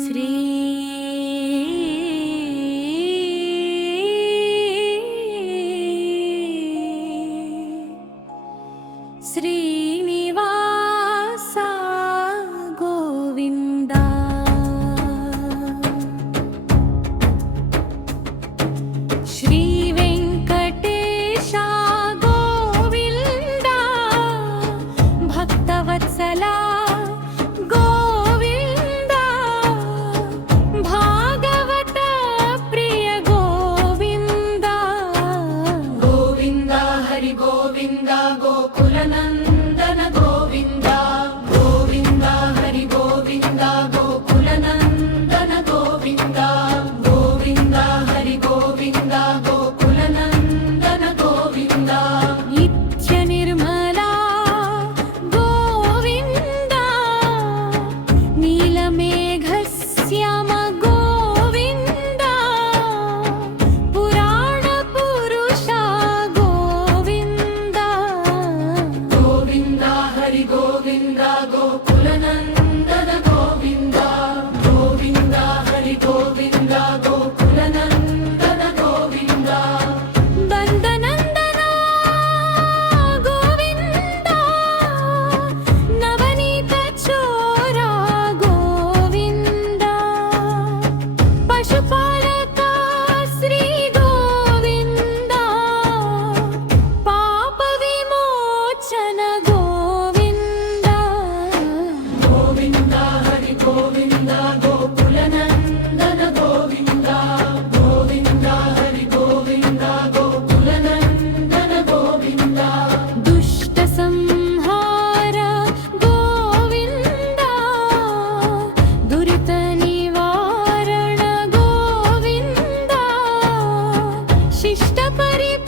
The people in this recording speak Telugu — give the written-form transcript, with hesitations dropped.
శ్రీ శ్రీనివాస గోవింద శ్రీ వెంకటేశ గోవింద భక్తవత్సల గోవింద భాగవత ప్రియ గోవింద గోవింద హరి గోవింద గోకులనందన గోవింద గోవింద హరి గోవింద గోకులనందన గోవింద గోవింద హరి గోవింద గోకులనందన గోవింద నిత్య నిర్మలా గోవింద నీలమేఘశ్యామ గోవింద పురాణ పురుష గోవింద గోవింద హరి గోవింద గోకులనందన గోవింద గోవింద హరి గోవింద గోకులనందన గోవింద నందనందన గోవింద నవనీత చోర గోవింద పశుపాలక శ్రీ గోవింద పాప విమోచన గోవింద గోవింద హరి గోవింద గోకులనందన గోవింద గోవింద హరి గోవింద గోకులనందన గోవింద దుష్ట సంహార గోవింద దురిత నివారణ గోవింద శిష్ట పరిపాలన